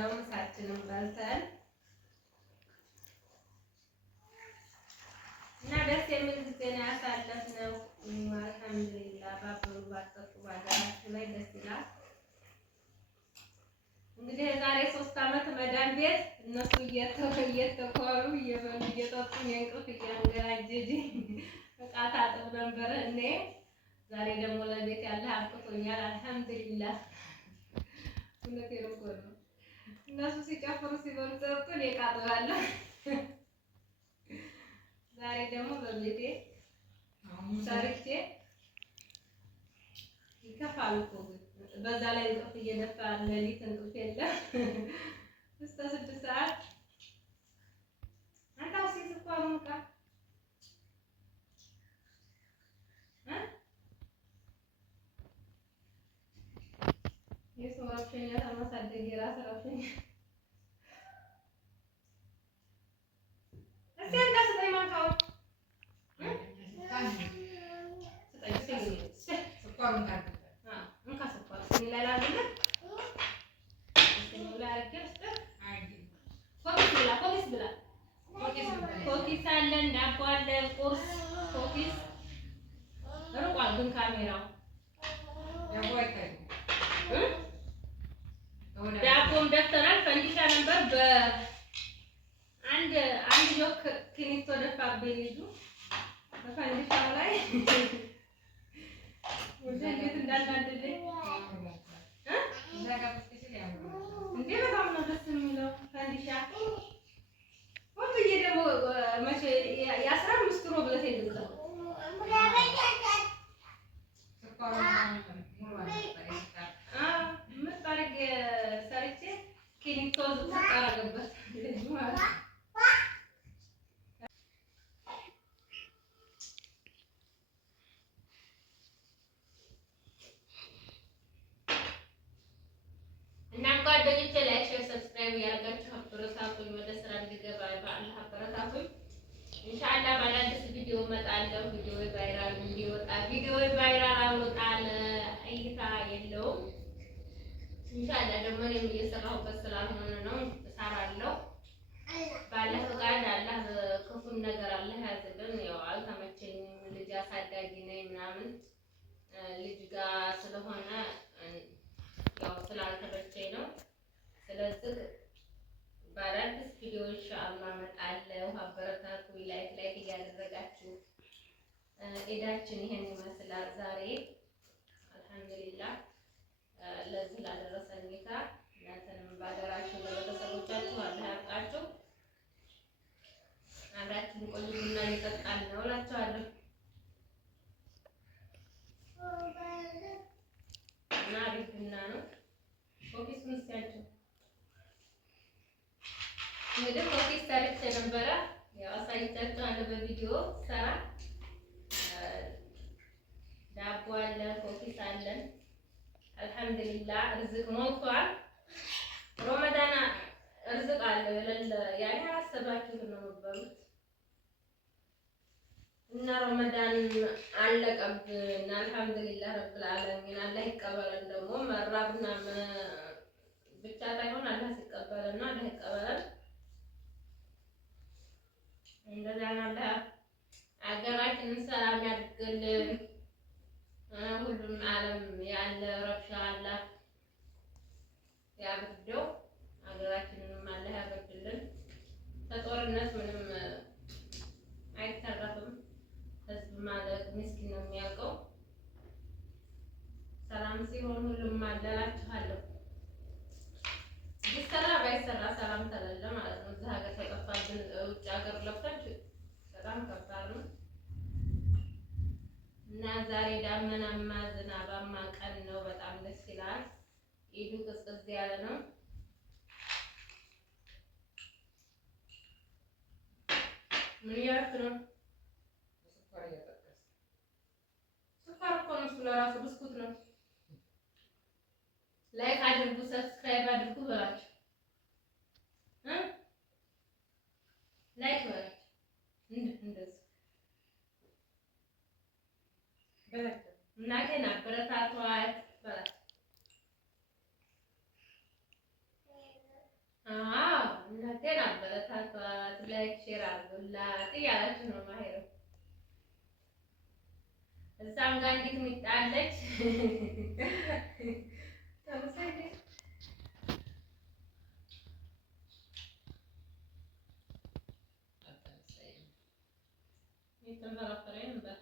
ነው። ምሳችንን በልተን እና ደስ የሚል ጊዜ ነው ያሳለፍነው። አልሐምዱሊላህ ባበሩ ባጠጡ ባዳራችሁ ላይ ደስ ይላል። እንግዲህ የዛሬ 3 ዓመት መዳን ቤት እነሱ እየተኮሩ እየበሉ እየጠጡ እንቅልፍ እያንገራጀጅ ዕቃ ታጥብ ነበር። እኔ ዛሬ ደግሞ ለቤት ያለ አብቅቶኛል። አልሐምዱሊላህ እውነቴን እኮ ነው። እነሱ ሲጨፍሩ ሲበሉ ጠጡ እኔ ዕቃ አጥባለሁ። ዛሬ ደግሞ በቤቴ ሰርቼ ይከፋል እኮ በዛ ላይ እንቅልፍ እየደፋ ሌሊት እንቅልፍ የለም እስከ 6 ሰዓት አንተው ሲስኳሩ ሙቃ የሰው ረፍሸኛ ተማሳደግ የራስ ረፍሸኛ ኮኪስ አለን፣ ዳቦ አለን፣ ቁርስ ኮኪስ ርቋል ግን ካሜራው ዳቦም ደፍተናል። ፈንዲሻ ነበር በአንድ ጆክ ኪኒቶ ደፋብኝ ልጁ በፈንዲሻው ላይ እንዴት እንዳናደደኝ እንዴ! በጣም ነው ደስ የሚለው ፈንዲሻ። ወጥዬ ደግሞ መቼ የ15 ኪሎ ብለህ ይገዛል ምጣሪግ ሰርቼ ኪኒቶ ተጣራገበት ልጅ ማለት ጓደኞቼ ላይክ፣ ሼር፣ ሰብስክራይብ ያደርጋችሁ አበረታቱኝ። ወደ ስራ እንድገባ በአላህ አበረታቱኝ። ኢንሻአላህ በአዳዲስ ቪዲዮ እመጣለሁ። ቪዲዮ ቫይራል እንዲወጣ ቪዲዮ ቫይራል አልወጣል እይታ የለውም። ኢንሻአላህ ደግሞ እኔም እየሰራሁበት ስላልሆነ ነው እሰራለሁ። ባለፈ ፈቃድ አላህ ክፉን ነገር አላህ ያዝልን። ያው አልተመቸኝም። ልጅ አሳዳጊ ነኝ ምናምን ልጅ ጋር ስለሆነ ያው ስላልተመቸኝ ነው። ስለዚህ በአዳዲስ ቪዲዮ ኢንሻአላህ እመጣለሁ። አበረታቱ። ላይክ እያደረጋችሁ ኢዳችን ይሄን ይመስላል ዛሬ አልሐምዱሊላህ። ለዚህ ላደረሰን ጌታ እናንተንም ባደራችሁ ለቤተሰቦቻችሁ አላህ ያብቃችሁ። አብራችን ቆዩ። ቡና እየጠጣን ነው እላችኋለሁ እና አሪፍ ቡና ነው። ኮኪሱን እስኪያቸው እንግዲህ ኮኪስ ሰርቼ ነበረ። ያው አሳይቻችኋለሁ በቪዲዮ ሰራ። ዳቦ አለ፣ ኮኪስ አለን። አልሐምዱሊላህ ርዝቅ ሞልቷል። ረመዳን ርዝቅ አለ የሌለ ያኔ አሰባችሁት ነው የምትበሉት እና ረመዳን አለቀብን። አልሐምዱሊላህ ረብል ዓለሚን አላህ ይቀበለን። ደግሞ መራብና ብቻ ሳይሆን አላህ ሲቀበልና አላህ ይቀበለን። እንደዛ አላህ አገራችንን ሰላም ያድርግልን። ሁሉም ዓለም ያለ ረብሻ አላህ ያብርደው። አገራችንንም አላህ ያበርድልን። ከጦርነት ምንም አይተረፍም። ህዝብ ማለት ምስኪን ነው የሚያውቀው። ሰላም ሲሆን ሁሉም አለላችኋለሁ። ቢሰራ ባይሰራ ሰላም ተለለ ማለት ነው። እዚህ ሀገር ተጠፋብን። ውጭ ሀገር ለብሰን በጣም ከባድ ነው እና ዛሬ ዳመናማ ዝናባማ ቀን ነው። በጣም ደስ ይላል። ኢዱ ቅዝቅዝ ያለ ነው። ምን እያደረክ ነው? ስኳር እኮ ነው እሱ ለራሱ ብስኩት ነው። ላይክ አድርጉ፣ ሰብስክራይብ አድርጉ በላችሁ ላይክ በላችሁ እንደዚህ በላችሁ እናቴን አበረታቷት በላችሁ። እህቴን አበረታቷት፣ ላይክ ሼር አድርጉላት እያላችሁ ነው ማሄረው። እዛም ጋር እንዴት ሚጣለች ተመሳሳይ የተንፈራፈረ ነበር።